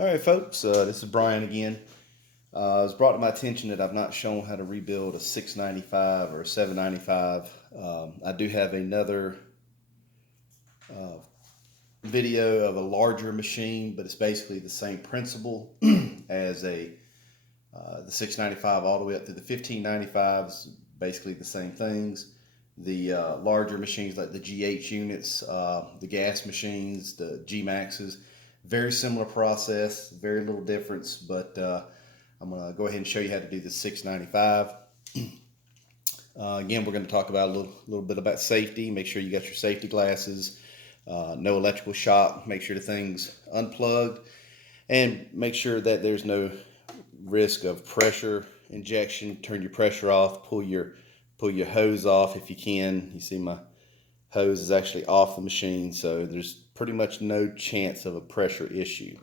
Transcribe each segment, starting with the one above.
All right, folks, this is Brian again. It was brought to my attention that I've not shown how to rebuild a 695 or a 795. I do have another video of a larger machine, but it's basically the same principle as the 695 all the way up to the 1595s, basically the same things. The larger machines like the GH units, the gas machines, the G-Maxes, very similar process, very little difference, but I'm going to go ahead and show you how to do the 695. Again, we're going to talk about a little bit about safety. Make sure you got your safety glasses, no electrical shock, make sure the thing's unplugged, and make sure that there's no risk of pressure injection. Turn your pressure off, pull your hose off if you can. You see my hose is actually off the machine, so there's pretty much no chance of a pressure issue.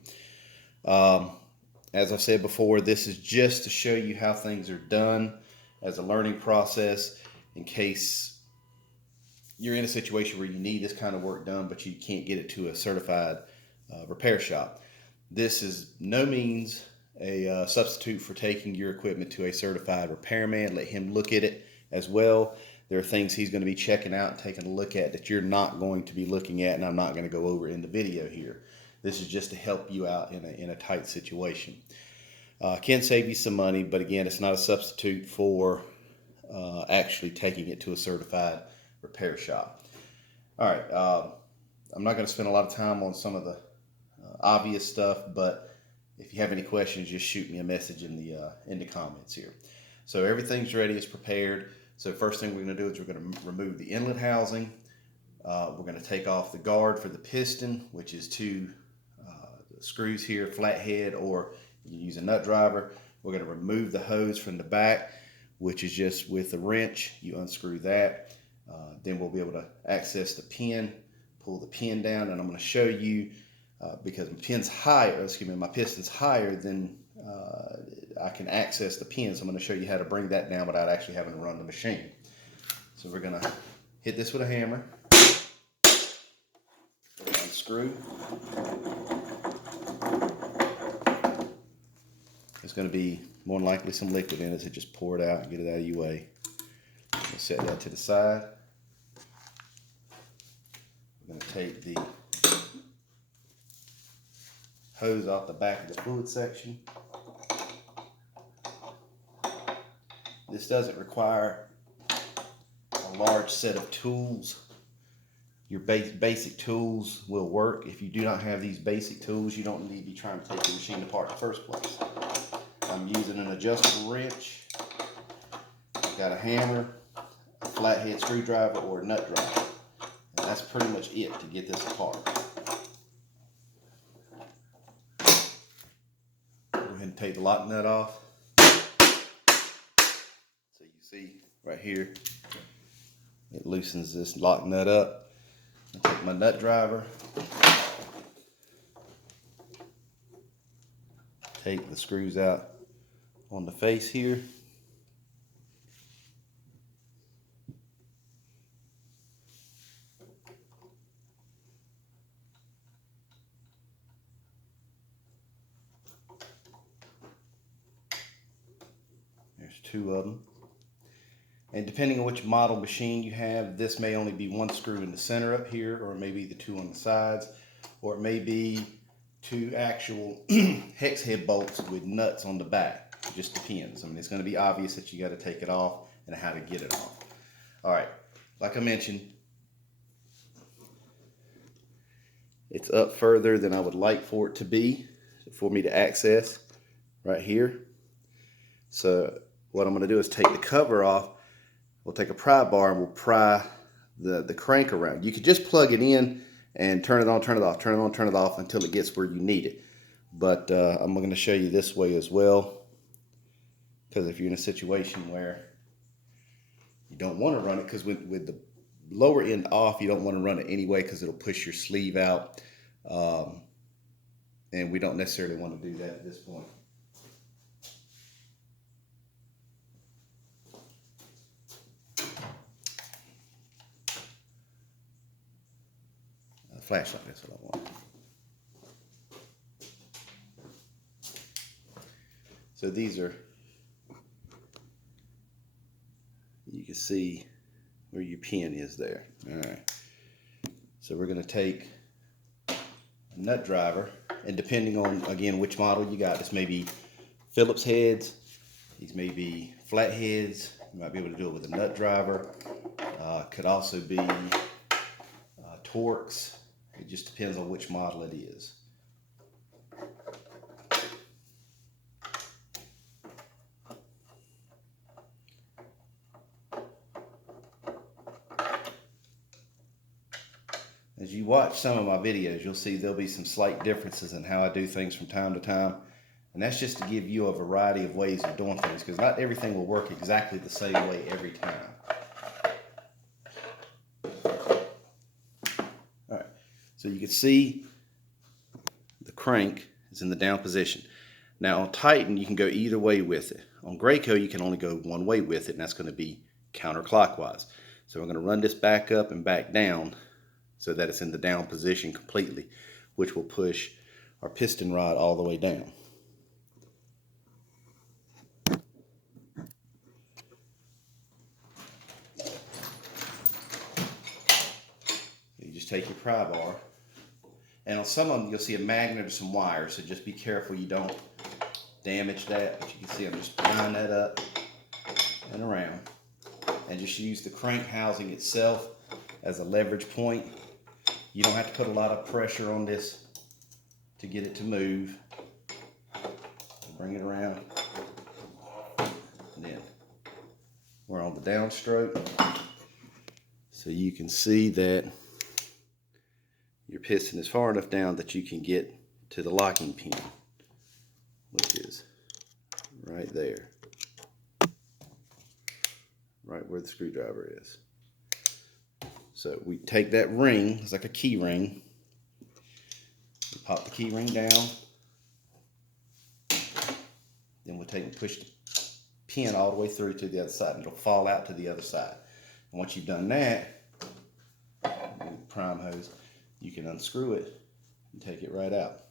As I've said before, this is just to show you how things are done as a learning process in case you're in a situation where you need this kind of work done but you can't get it to a certified repair shop. This is no means a substitute for taking your equipment to a certified repairman. Let him look at it as well. There are things he's going to be checking out and taking a look at that you're not going to be looking at, and I'm not going to go over in the video here. This is just to help you out in a tight situation. Can save you some money, but again, it's not a substitute for actually taking it to a certified repair shop. All right, I'm not going to spend a lot of time on some of the obvious stuff, but if you have any questions, just shoot me a message in the comments here. So everything's ready, it's prepared. So first thing we're going to do is we're going to remove the inlet housing. We're going to take off the guard for the piston, which is two screws here, flathead, or you use a nut driver. We're going to remove the hose from the back, which is just with a wrench. You unscrew that. Then we'll be able to access the pin, pull the pin down, and I'm going to show you because my piston's higher than I can access the pin. So I'm going to show you how to bring that down without actually having to run the machine. So we're going to hit this with a hammer, unscrew. There's going to be more than likely some liquid in it, so just pour it out and get it out of your way. We'll set that to the side. We're going to take the hose off the back of the fluid section. This doesn't require a large set of tools. Your basic tools will work. If you do not have these basic tools, you don't need to be trying to take the machine apart in the first place. I'm using an adjustable wrench. I've got a hammer, a flathead screwdriver, or a nut driver. And that's pretty much it to get this apart. Go ahead and take the lock nut off. So you see right here, it loosens this lock nut up. I take my nut driver, take the screws out on the face here. There's two of them. And depending on which model machine you have, this may only be one screw in the center up here, or maybe the two on the sides, or it may be two actual hex head bolts with nuts on the back. It just depends. I mean, it's going to be obvious that you got to take it off and how to get it off. All right, like I mentioned, it's up further than I would like for it to be, for me to access right here. So what I'm going to do is take the cover off. We'll take a pry bar and we'll pry the crank around. You could just plug it in and turn it on, turn it off, turn it on, turn it off until it gets where you need it. But I'm going to show you this way as well, because if you're in a situation where you don't want to run it, because with the lower end off, you don't want to run it anyway because it'll push your sleeve out. And we don't necessarily want to do that at this point. Flashlight, that's what I want. So these are, you can see where your pin is there. All right. So we're going to take a nut driver, and depending on, again, which model you got, this may be Phillips heads, these may be flat heads. You might be able to do it with a nut driver. Could also be Torx. It just depends on which model it is. As you watch some of my videos, you'll see there'll be some slight differences in how I do things from time to time. And that's just to give you a variety of ways of doing things, because not everything will work exactly the same way every time. All right, so you can see the crank is in the down position. Now on Titan, you can go either way with it. On Graco, you can only go one way with it, and that's going to be counterclockwise. So we're going to run this back up and back down so that it's in the down position completely, which will push our piston rod all the way down. You just take your pry bar, and on some of them you'll see a magnet or some wires, so just be careful you don't damage that. But you can see I'm just prying that up and around, and just use the crank housing itself as a leverage point. You don't have to put a lot of pressure on this to get it to move. Bring it around. And then we're on the downstroke. So you can see that your piston is far enough down that you can get to the locking pin, which is right there. Right where the screwdriver is. So we take that ring, it's like a key ring, we pop the key ring down, then we'll take and push the pin all the way through to the other side, and it'll fall out to the other side. And once you've done that, with prime hose, you can unscrew it and take it right out.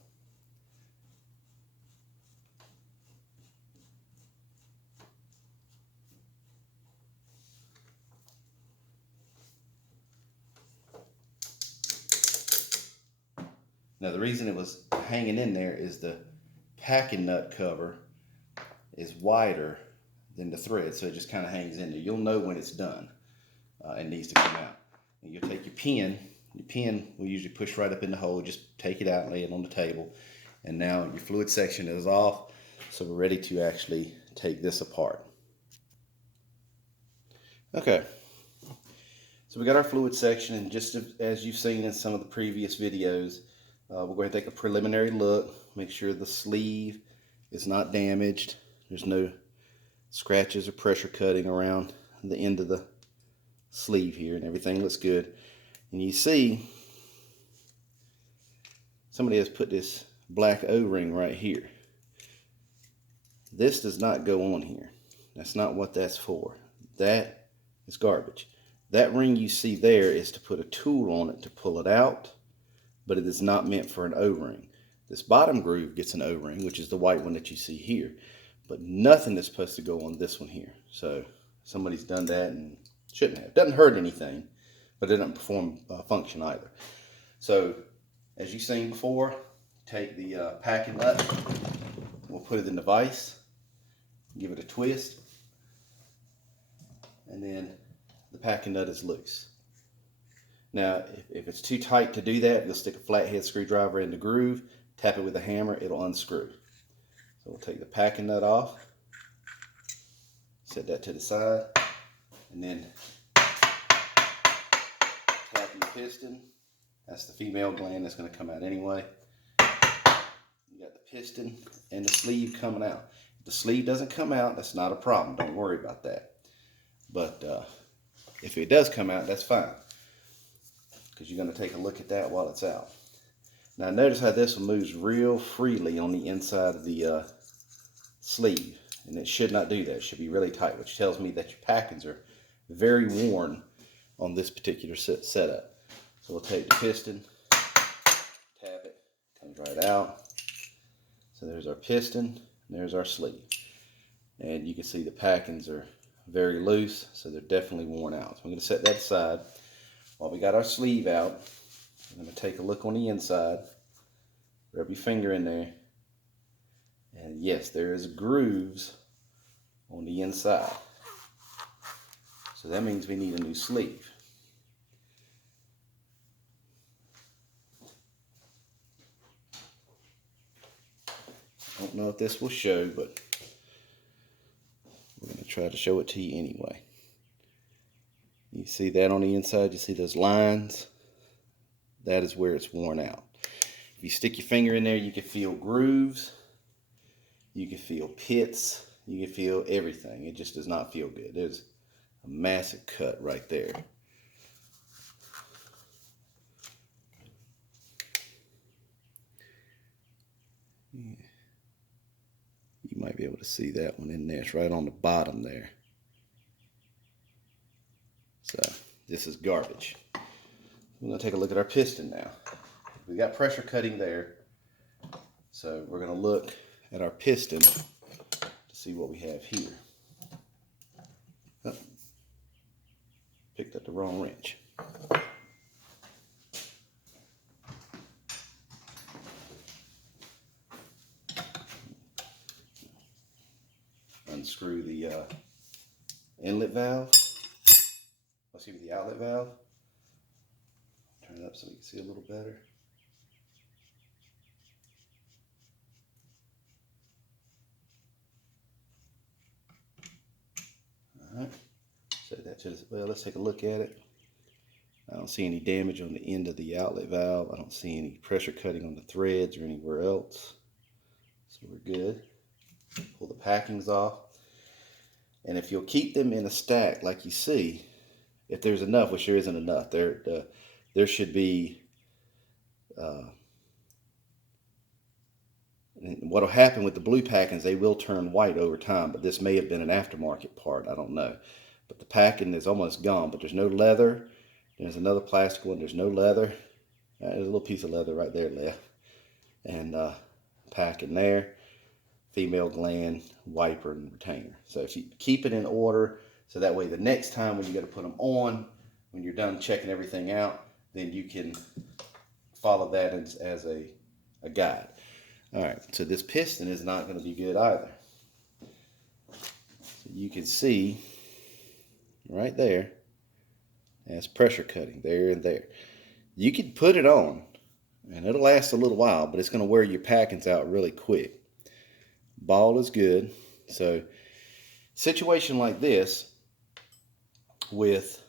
Now the reason it was hanging in there is the packing nut cover is wider than the thread, so it just kind of hangs in there. You'll know when it's done and needs to come out. And you'll take your pin will usually push right up in the hole, just take it out and lay it on the table. And now your fluid section is off, so we're ready to actually take this apart. Okay, so we got our fluid section, and just as you've seen in some of the previous videos, we're going to take a preliminary look, make sure the sleeve is not damaged. There's no scratches or pressure cutting around the end of the sleeve here, and everything looks good. And you see somebody has put this black O-ring right here. This does not go on here. That's not what that's for. That is garbage. That ring you see there is to put a tool on it to pull it out, but it is not meant for an O-ring. This bottom groove gets an O-ring, which is the white one that you see here, but nothing is supposed to go on this one here. So somebody's done that and shouldn't have. Doesn't hurt anything, but it doesn't perform function either. So as you've seen before, take the packing nut, we'll put it in the vise, give it a twist, and then the packing nut is loose. Now, if it's too tight to do that, you'll stick a flathead screwdriver in the groove, tap it with a hammer, it'll unscrew. So we'll take the packing nut off, set that to the side, and then tap your piston. That's the female gland that's going to come out anyway. You got the piston and the sleeve coming out. If the sleeve doesn't come out, that's not a problem. Don't worry about that. But if it does come out, that's fine, because you're going to take a look at that while it's out. Now notice how this one moves real freely on the inside of the sleeve, and it should not do that. It should be really tight, which tells me that your packings are very worn on this particular setup. So we'll take the piston, tap it, comes right out. So there's our piston, and there's our sleeve. And you can see the packings are very loose, so they're definitely worn out. So I'm going to set that aside. While we got our sleeve out, I'm going to take a look on the inside. Rub your finger in there. And yes, there is grooves on the inside. So that means we need a new sleeve. I don't know if this will show, but we're going to try to show it to you anyway. You see that on the inside? You see those lines? That is where it's worn out. If you stick your finger in there, you can feel grooves. You can feel pits. You can feel everything. It just does not feel good. There's a massive cut right there. You might be able to see that one in there. It's right on the bottom there. So this is garbage. We're going to take a look at our piston now. We got pressure cutting there. So we're going to look at our piston to see what we have here. Oh, picked up the wrong wrench. Unscrew the inlet valve. Excuse me, the outlet valve. Turn it up so we can see a little better. Alright, set that to the, well, let's take a look at it. I don't see any damage on the end of the outlet valve. I don't see any pressure cutting on the threads or anywhere else. So we're good. Pull the packings off. And if you'll keep them in a stack like you see, if there's enough, which there isn't enough, there should be, what will happen with the blue packings, they will turn white over time, but this may have been an aftermarket part, I don't know. But the packing is almost gone, but there's no leather. There's another plastic one, there's no leather. There's a little piece of leather right there left. And packing there, female gland, wiper, and retainer. So if you keep it in order, so that way the next time when you got to put them on, when you're done checking everything out, then you can follow that as a guide. All right, so this piston is not going to be good either. So you can see right there, that's pressure cutting there and there. You can put it on, and it'll last a little while, but it's going to wear your packings out really quick. Ball is good. So situation like this, with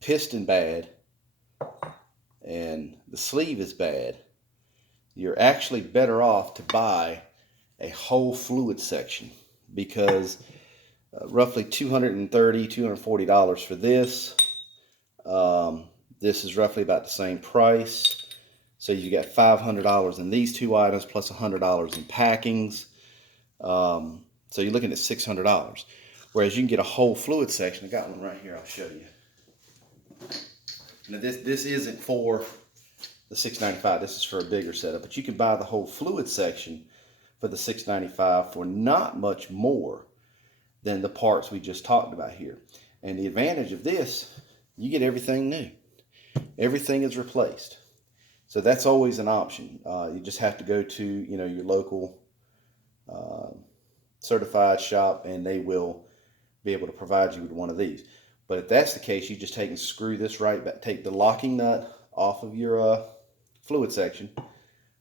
piston bad and the sleeve is bad, you're actually better off to buy a whole fluid section, because roughly $230, $240 for this. This is roughly about the same price. So you got $500 in these two items plus $100 in packings. So you're looking at $600. Whereas you can get a whole fluid section. I got one right here, I'll show you. Now this isn't for the $695, this is for a bigger setup, but you can buy the whole fluid section for the $695 for not much more than the parts we just talked about here. And the advantage of this, you get everything new. Everything is replaced. So that's always an option. You just have to go to your local certified shop, and they will be able to provide you with one of these. But if that's the case, you just take and screw this right back, take the locking nut off of your fluid section,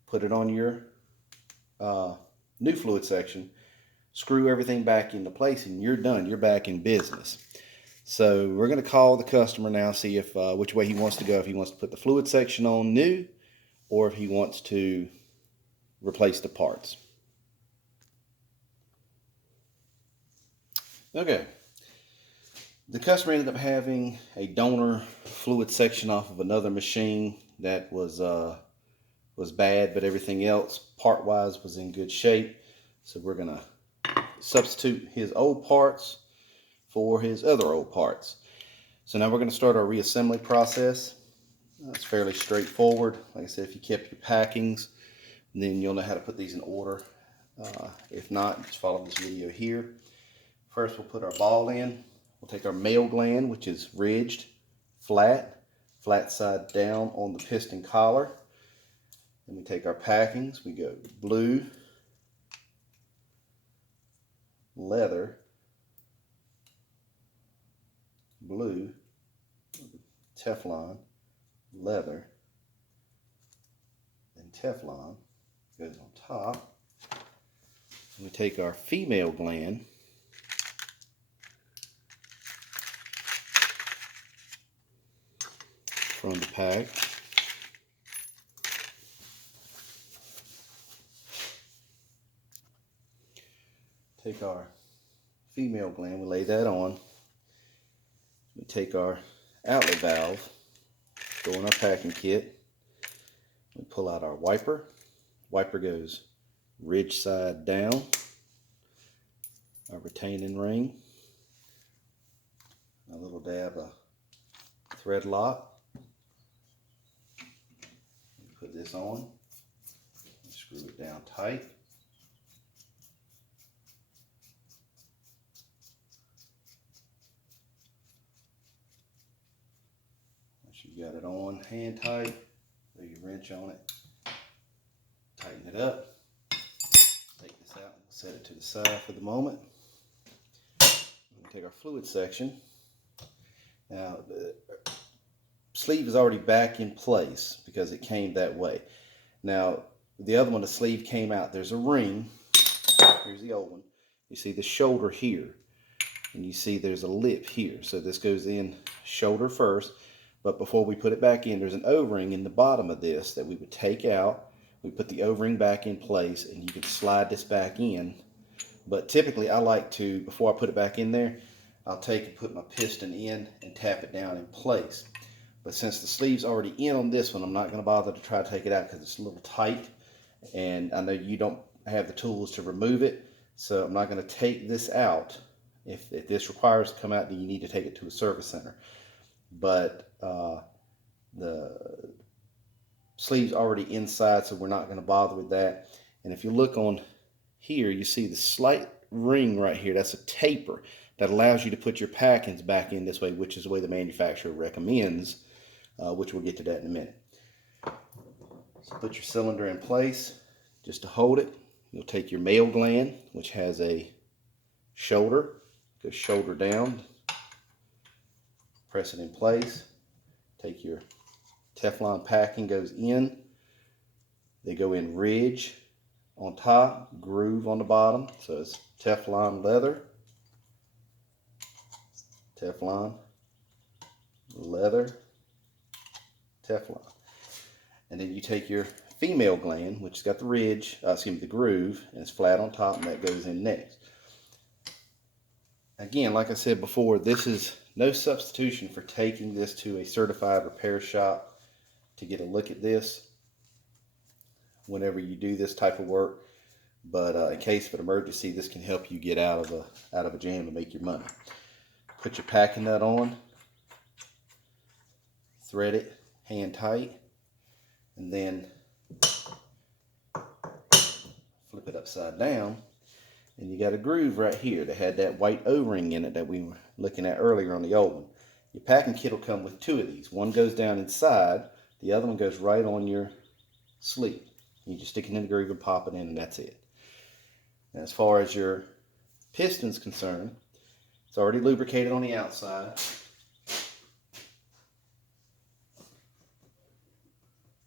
put it on your new fluid section, screw everything back into place, and you're done. You're back in business. So we're going to call the customer now, see if which way he wants to go, if he wants to put the fluid section on new or if he wants to replace the parts. Okay. The customer ended up having a donor fluid section off of another machine that was bad, but everything else part-wise was in good shape. So we're going to substitute his old parts for his other old parts. So now we're going to start our reassembly process. It's fairly straightforward. Like I said, if you kept your packings, then you'll know how to put these in order If not, just follow this video here. First, we'll put our ball in. We'll take our male gland, which is ridged, flat side down on the piston collar. Then we take our packings. We go blue, leather, blue, Teflon, leather, then Teflon goes on top. And we take our female gland, from the pack, take our female gland, we lay that on. We take our outlet valve, go in our packing kit. We pull out our wiper. Wiper goes ridge side down. Our retaining ring. A little dab of thread lock. Put this on. Screw it down tight. Once you got it on hand tight, throw your wrench on it, tighten it up, take this out and set it to the side for the moment. We take our fluid section. Now the sleeve is already back in place because it came that way. Now the other one, the sleeve came out. There's a ring. Here's the old one. You see the shoulder here, and you see there's a lip here. So this goes in shoulder first. But before we put it back in, there's an O-ring in the bottom of this that we would take out. We put the O-ring back in place, and you can slide this back in. But typically I like to, before I put it back in there, I'll take and put my piston in and tap it down in place. But since the sleeve's already in on this one, I'm not going to bother to try to take it out because it's a little tight. And I know you don't have the tools to remove it, so I'm not going to take this out. If this requires to come out, then you need to take it to a service center. But the sleeve's already inside, so we're not going to bother with that. And if you look on here, you see the slight ring right here. That's a taper that allows you to put your packings back in this way, which is the way the manufacturer recommends, which we'll get to that in a minute. So put your cylinder in place. Just to hold it, you'll take your male gland, which has a shoulder, go shoulder down, press it in place. Take your Teflon packing, goes in. They go in ridge on top, groove on the bottom. So it's Teflon leather, Teflon, leather, Teflon. And then you take your female gland, which has got the ridge, the groove, and it's flat on top, and that goes in next. Again, like I said before, this is no substitution for taking this to a certified repair shop to get a look at this whenever you do this type of work. But in case of an emergency, this can help you get out of a jam and make your money. Put your packing nut on, thread it hand tight, and then flip it upside down. And you got a groove right here that had that white O-ring in it that we were looking at earlier on the old one. Your packing kit will come with two of these. One goes down inside, the other one goes right on your sleeve. You just stick it in the groove and pop it in, and that's it. And as far as your piston's concerned, it's already lubricated on the outside.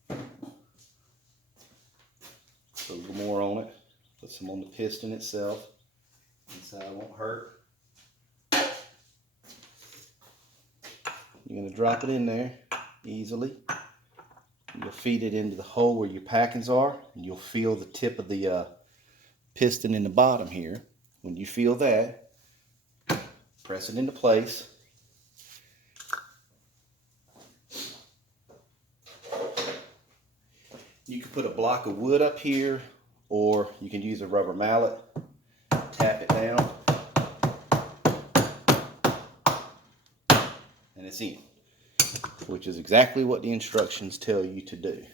Put a little more on it. Put some on the piston itself. Inside won't hurt. You're going to drop it in there easily. You'll feed it into the hole where your packings are, and you'll feel the tip of the piston in the bottom here. When you feel that, press it into place. You can put a block of wood up here, or you can use a rubber mallet, tap it down, and it's in, which is exactly what the instructions tell you to do.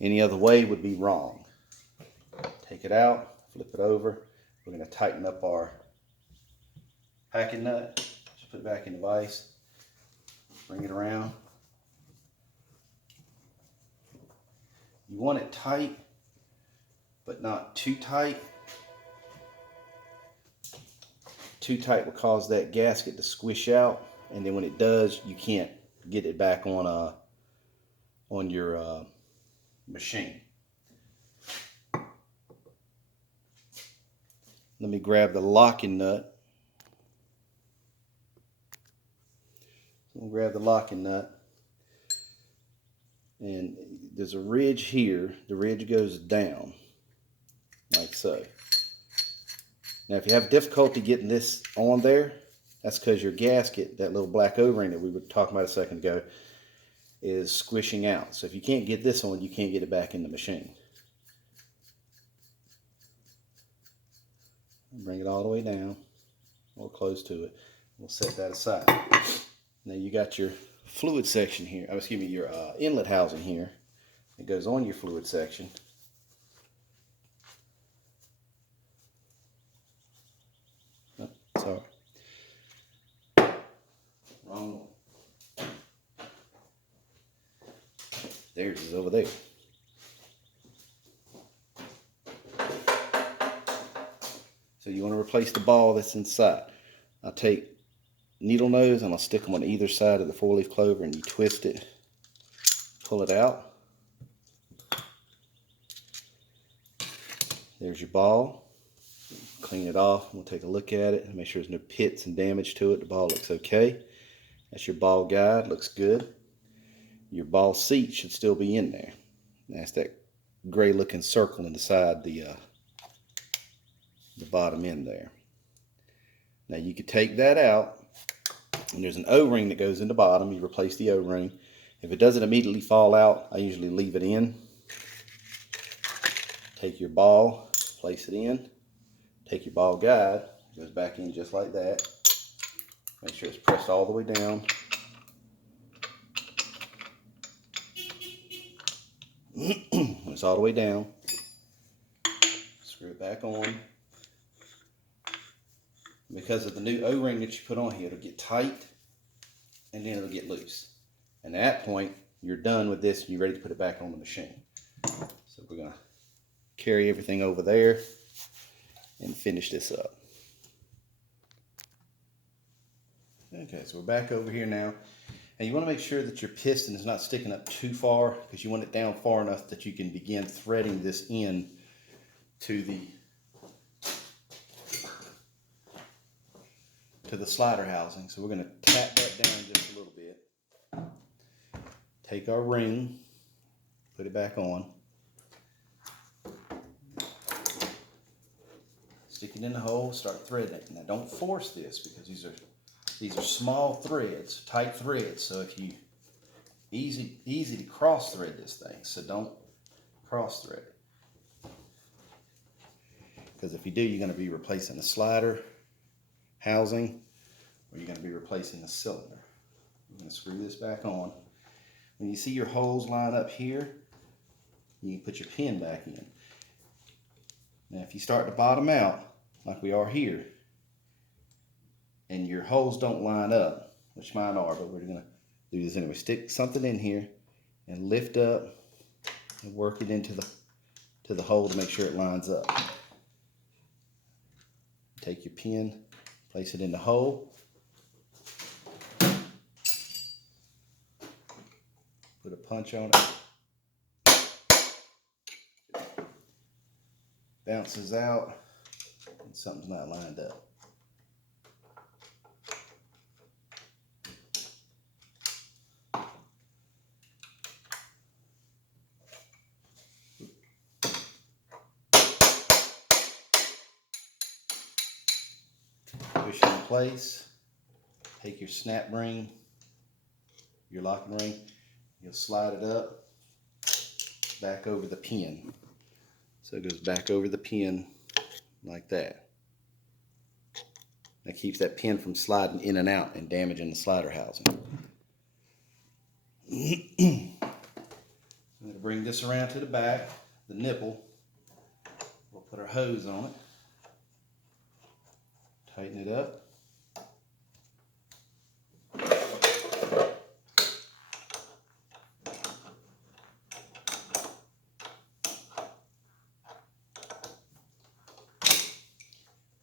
Any other way would be wrong. Take it out, flip it over. We're going to tighten up our packing nut. Just put it back in the vise. Bring it around. You want it tight, but not too tight. Too tight will cause that gasket to squish out, and then when it does, you can't get it back on your machine. Let me grab the locking nut. I'm gonna grab the locking nut, and there's a ridge here. The ridge goes down like so. Now if you have difficulty getting this on there, that's because your gasket, that little black O-ring that we were talking about a second ago, is squishing out. So if you can't get this on, you can't get it back in the machine. Bring it all the way down, or close to it. We'll set that aside. Now you got your fluid section here, excuse me, your inlet housing here. It goes on your fluid section. Oh, sorry. Wrong one. Theirs is over there. So you want to replace the ball that's inside. I'll take needle nose and I'll stick them on either side of the 4-leaf clover, and you twist it, pull it out. There's your ball. Clean it off. We'll take a look at it and make sure there's no pits and damage to it. The ball looks okay. That's your ball guide. Looks good. Your ball seat should still be in there. That's that gray looking circle inside the bottom end there. Now you could take that out, and there's an O-ring that goes in the bottom. You replace the O-ring. If it doesn't immediately fall out, I usually leave it in. Take your ball, place it in. Take your ball guide, it goes back in just like that. Make sure it's pressed all the way down. When it's all the way down, screw it back on. Because of the new O-ring that you put on here, it'll get tight and then it'll get loose. And at that point, you're done with this and you're ready to put it back on the machine. So we're going to carry everything over there and finish this up. Okay, so we're back over here now. And you want to make sure that your piston is not sticking up too far, because you want it down far enough that you can begin threading this in to the slider housing. So we're going to tap that down just a little bit. Take our ring, put it back on. Stick it in the hole, start threading it. Now don't force this, because these are small threads, tight threads. So if you easy to cross thread this thing. So don't cross thread it, because if you do, you're going to be replacing the slider housing, or you're going to be replacing the cylinder. I'm going to screw this back on. When you see your holes line up here, you can put your pin back in. Now if you start to bottom out, like we are here, and your holes don't line up, which mine are, but we're going to do this anyway. Stick something in here and lift up and work it into the hole to make sure it lines up. Take your pin, place it in the hole. Put a punch on it. Bounces out and something's not lined up. Push it in place. Take your snap ring, your locking ring, you'll slide it up, back over the pin. So it goes back over the pin like that. That keeps that pin from sliding in and out and damaging the slider housing. I'm going to bring this around to the back, the nipple. We'll Put our hose on it. Tighten it up.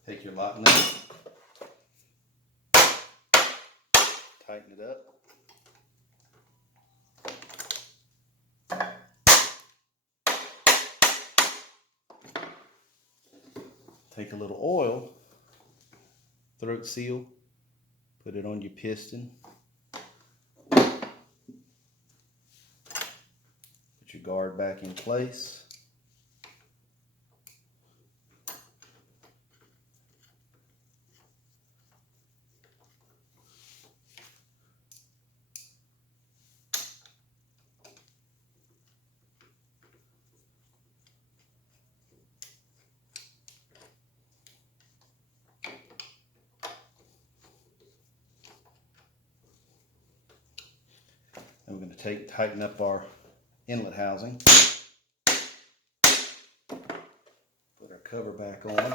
Take your lock nut. Tighten it up. Take a little oil, throat seal, put it on your piston. Put your guard back in place. And we're going to tighten up our inlet housing. Put our cover back on.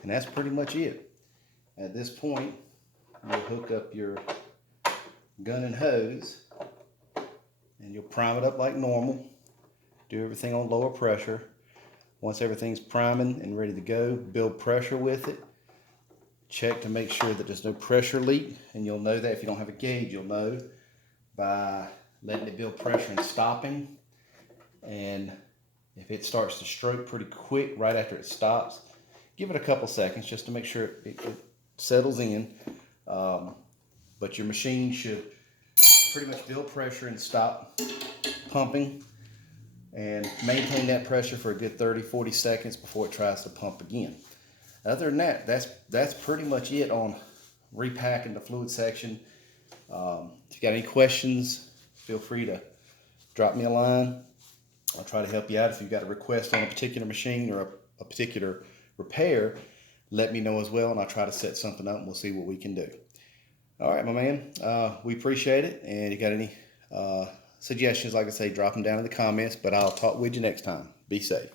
And that's pretty much it. At this point, you'll hook up your gun and hose, and you'll prime it up like normal. Do everything on lower pressure. Once everything's priming and ready to go, build pressure with it. Check to make sure that there's no pressure leak, and you'll know that if you don't have a gauge, you'll know by letting it build pressure and stopping. And if it starts to stroke pretty quick right after it stops, give it a couple seconds just to make sure it settles in. But your machine should pretty much build pressure and stop pumping, and maintain that pressure for a good 30-40 seconds before it tries to pump again. Other than that, that's pretty much it on repacking the fluid section. If you got any questions, feel free to drop me a line. I'll try to help you out. If you've got a request on a particular machine or a particular repair, let me know as well, and I'll try to set something up and we'll see what we can do. All right, my man, we appreciate it. And you got any suggestions, like I say, drop them down in the comments, but I'll talk with you next time. Be safe.